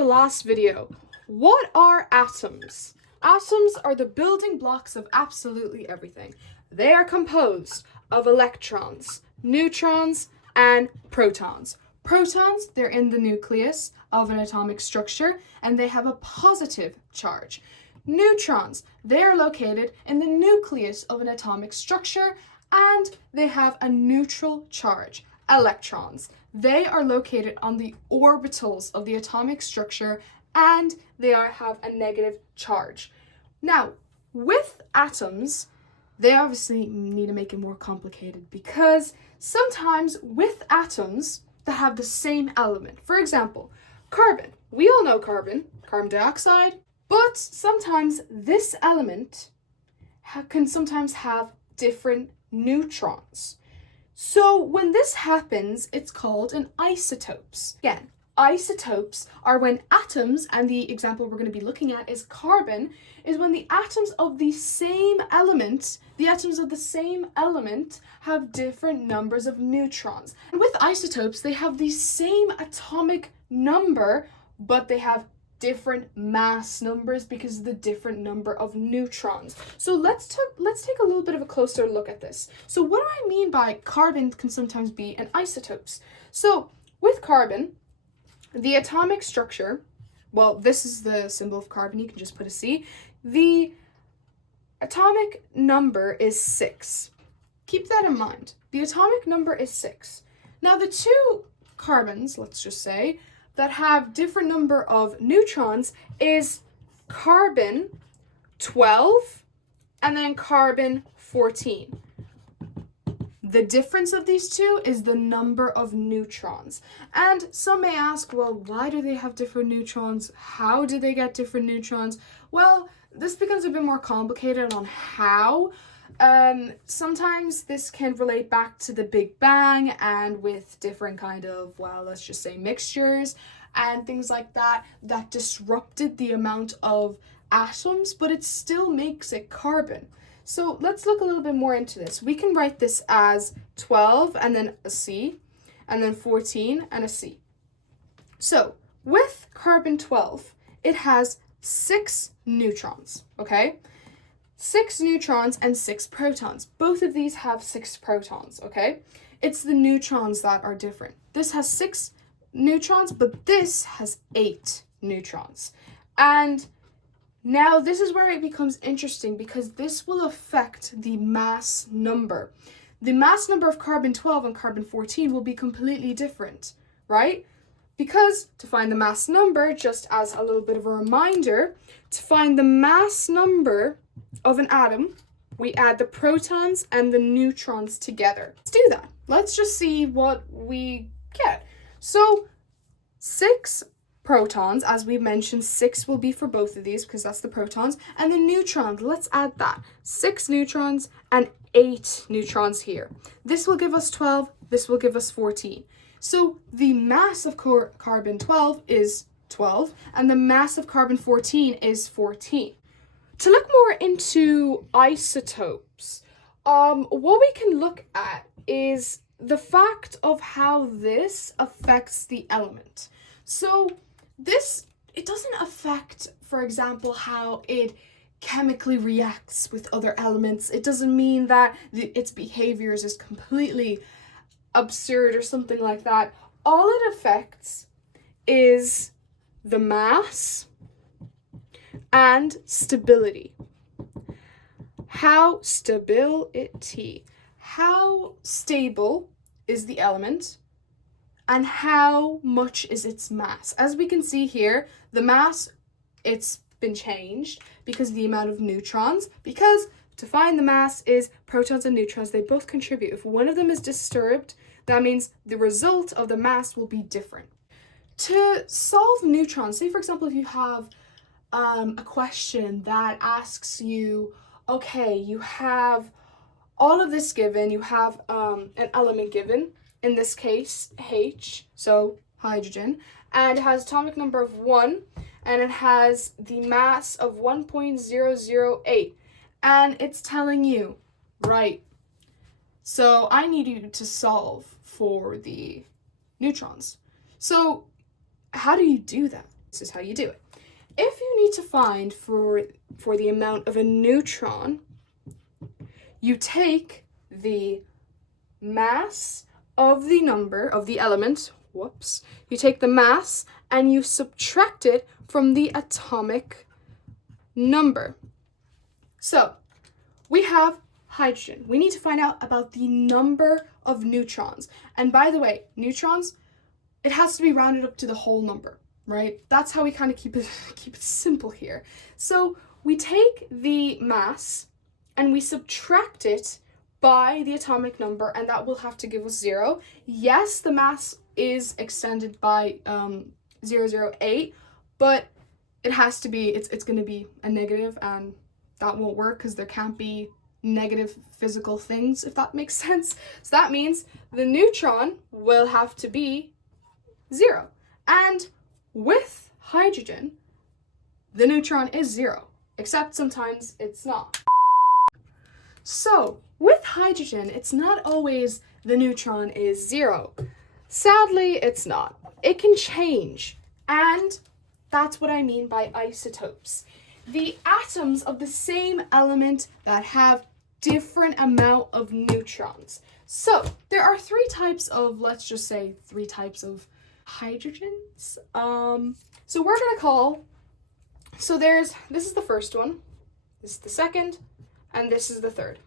the last video, what are atoms? Atoms are the building blocks of absolutely everything. They are composed of electrons, neutrons, and protons. Protons, they're in the nucleus of an atomic structure, and they have a positive charge. Neutrons, they are located in the nucleus of an atomic structure, and they have a neutral charge. Electrons, they are located on the orbitals of the atomic structure, and they have a negative charge. Now, with atoms, they obviously need to make it more complicated because sometimes with atoms that have the same element, for example, carbon. We all know carbon dioxide, but sometimes this element can sometimes have different neutrons. So when this happens, it's called an isotopes. Again, isotopes are when atoms, and the example we're going to be looking at is carbon, is when the atoms of the same element, have different numbers of neutrons. And with isotopes, they have the same atomic number, but they have different mass numbers because of the different number of neutrons. So let's take a little bit of a closer look at this. So what do I mean by carbon can sometimes be an isotopes? So with carbon, the atomic structure, well, this is the symbol of carbon, you can just put a C. The atomic number is 6. Keep that in mind. The atomic number is 6. Now the two carbons, let's just say, that have different number of neutrons is carbon 12 and then carbon 14. The difference of these two is the number of neutrons. And some may ask, well, why do they have different neutrons? How do they get different neutrons? Well, this becomes a bit more complicated on how. Sometimes this can relate back to the Big Bang and with different kind of, well, let's just say mixtures and things like that disrupted the amount of atoms, but it still makes it carbon. So let's look a little bit more into this. We can write this as 12 and then a C, and then 14 and a C. So with carbon 12, it has 6 neutrons, okay? 6 neutrons and 6 protons. Both of these have 6 protons, okay? It's the neutrons that are different. This has 6 neutrons, but this has 8 neutrons. And now this is where it becomes interesting because this will affect the mass number. The mass number of carbon 12 and carbon 14 will be completely different, right? Because to find the mass number, just as a little bit of a reminder, to find the mass number of an atom, we add the protons and the neutrons together. Let's do that. Let's just see what we get. So 6 protons, as we mentioned, 6 will be for both of these because that's the protons, and the neutrons, let's add that. 6 neutrons and 8 neutrons here. This will give us 12, this will give us 14. So the mass of carbon 12 is 12, and the mass of carbon 14 is 14. To look more into isotopes, what we can look at is the fact of how this affects the element. So it doesn't affect, for example, how it chemically reacts with other elements. It doesn't mean that its behaviors is completely absurd or something like that. All it affects is the mass and stability. How stable how stable is the element and how much is its mass. As we can see here, the mass, it's been changed because of the amount of neutrons, because to find the mass is protons and neutrons, they both contribute. If one of them is disturbed, that means the result of the mass will be different. To solve neutrons, say for example, if you have a question that asks you, okay, you have all of this given, you have an element given, in this case, H, so hydrogen, and it has atomic number of 1, and it has the mass of 1.008, and it's telling you, right, so I need you to solve for the neutrons. So how do you do that? This is how you do it. If you need to find for the amount of a neutron, you take the mass of the number of the element, you take the mass and you subtract it from the atomic number. So we have hydrogen. We need to find out about the number of neutrons. And by the way, neutrons, it has to be rounded up to the whole number, right? That's how we kind of keep it simple here. So we take the mass and we subtract it by the atomic number, and that will have to give us 0. Yes, the mass is extended by 008, but it has to be, it's going to be a negative, and that won't work because there can't be negative physical things, if that makes sense. So that means the neutron will have to be 0. And with hydrogen, the neutron is 0, except sometimes it's not. So with hydrogen, it's not always the neutron is 0. Sadly, it's not. It can change, and that's what I mean by isotopes. The atoms of the same element that have different amount of neutrons. So there are 3 types of, let's just say 3 types of hydrogens. So we're gonna call, this is the first one, this is the second, and this is the third.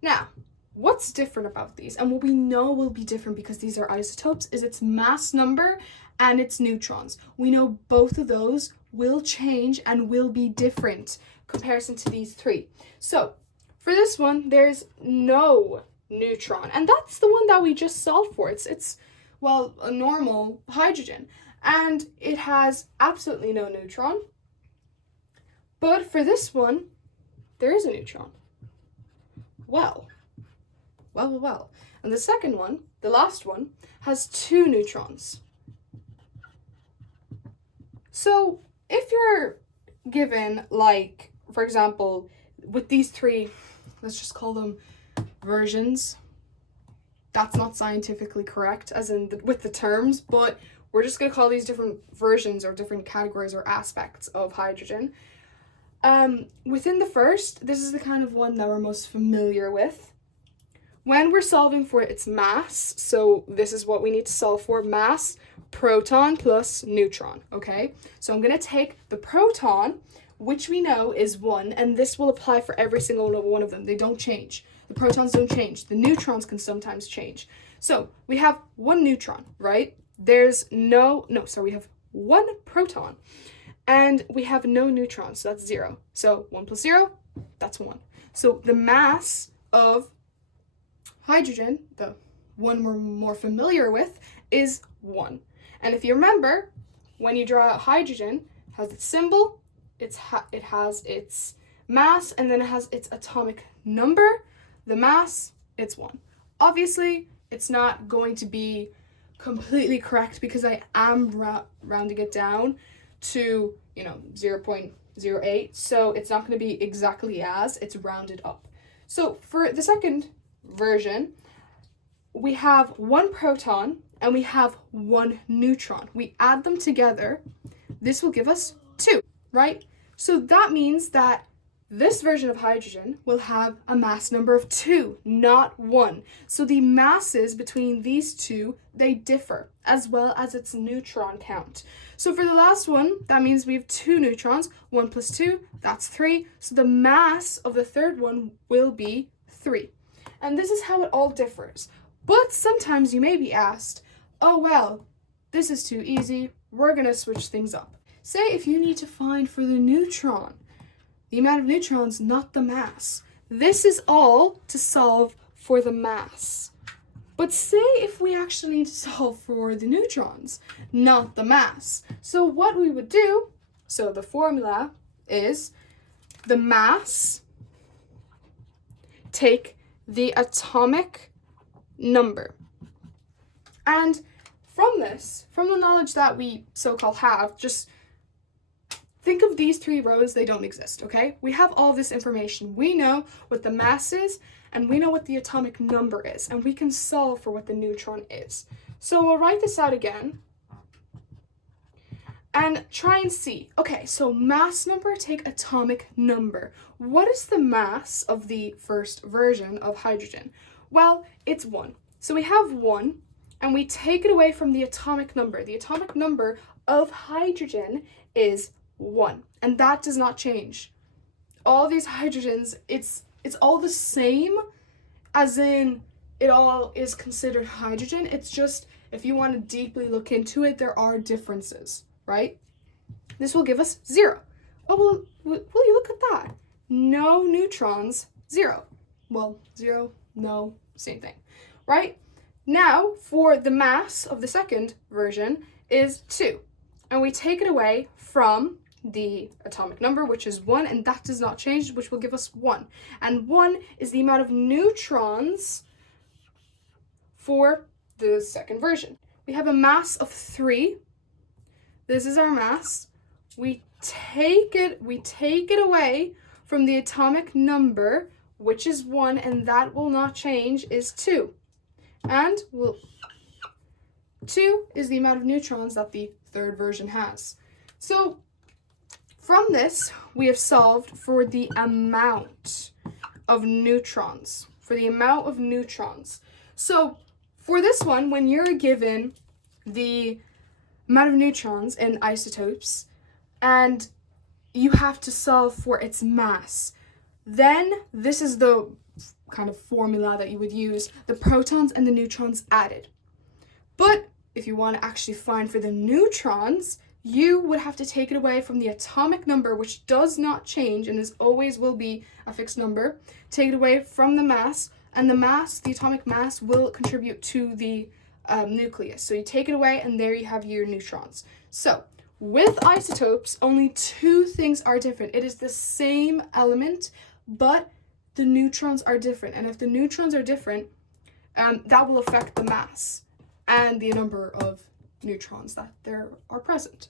Now, what's different about these, and what we know will be different because these are isotopes, is its mass number and its neutrons. We know both of those will change and will be different comparison to these 3. So for this one, there's no neutron, and that's the one that we just solved for. It's well, a normal hydrogen, and it has absolutely no neutron. But for this one, there is a neutron. Well. And the second one, the last one, has 2 neutrons. So if you're given, like, for example, with these 3, let's just call them versions. That's not scientifically correct, as in with the terms, but we're just going to call these different versions or different categories or aspects of hydrogen. Within the first, this is the kind of one that we're most familiar with. When we're solving for its mass, so this is what we need to solve for, mass, proton plus neutron, okay? So I'm going to take the proton, which we know is 1, and this will apply for every single one of them. They don't change. The protons don't change. The neutrons can sometimes change. So we have 1 neutron, right? There's we have 1 proton, and we have no neutrons, so that's 0. So 1 plus 0, that's 1. So the mass of hydrogen, the one we're more familiar with, is 1. And if you remember, when you draw out hydrogen, it has its symbol, it has its mass, and then it has its atomic number. The mass, it's 1. Obviously, it's not going to be completely correct because I am rounding it down to, 0.08, so it's not going to be exactly as, it's rounded up. So for the second version, we have 1 proton and we have 1 neutron. We add them together, this will give us 2, right? So that means that this version of hydrogen will have a mass number of 2, not 1. So the masses between these 2, they differ, as well as its neutron count. So for the last one, that means we have 2 neutrons. 1 plus 2, that's 3. So the mass of the third one will be 3. And this is how it all differs. But sometimes you may be asked, oh well, this is too easy, we're going to switch things up. Say if you need to find for the neutron, the amount of neutrons, not the mass. This is all to solve for the mass. But say if we actually need to solve for the neutrons, not the mass. So what we would do, so the formula is the mass, take the atomic number. And from this, from the knowledge that we so-called have, just think of these 3 rows, they don't exist, okay? We have all this information. We know what the mass is, and we know what the atomic number is, and we can solve for what the neutron is. So we'll write this out again. and try and see. Okay, so mass number, take atomic number. What is the mass of the first version of hydrogen? Well, it's 1. So we have 1, and we take it away from the atomic number. The atomic number of hydrogen is 1, and that does not change. All these hydrogens, it's all the same, as in it all is considered hydrogen. It's just, if you want to deeply look into it, there are differences, right? This will give us 0. Oh, well, will you look at that? No neutrons, 0. Well, 0, no, same thing, right? Now, for the mass of the second version is 2. And we take it away from the atomic number, which is 1, and that does not change, which will give us 1. And 1 is the amount of neutrons for the second version. We have a mass of 3. This is our mass. We take it away from the atomic number, which is 1, and that will not change, is 2. And 2 is the amount of neutrons that the third version has. So from this, we have solved for the amount of neutrons. So for this one, when you're given the amount of neutrons in isotopes and you have to solve for its mass, then this is the kind of formula that you would use, the protons and the neutrons added. But if you want to actually find for the neutrons, you would have to take it away from the atomic number, which does not change and is always will be a fixed number. Take it away from the mass, and the atomic mass will contribute to the nucleus. So you take it away, and there you have your neutrons. So with isotopes, only 2 things are different. It is the same element, but the neutrons are different. And if the neutrons are different, that will affect the mass and the number of neutrons that there are present.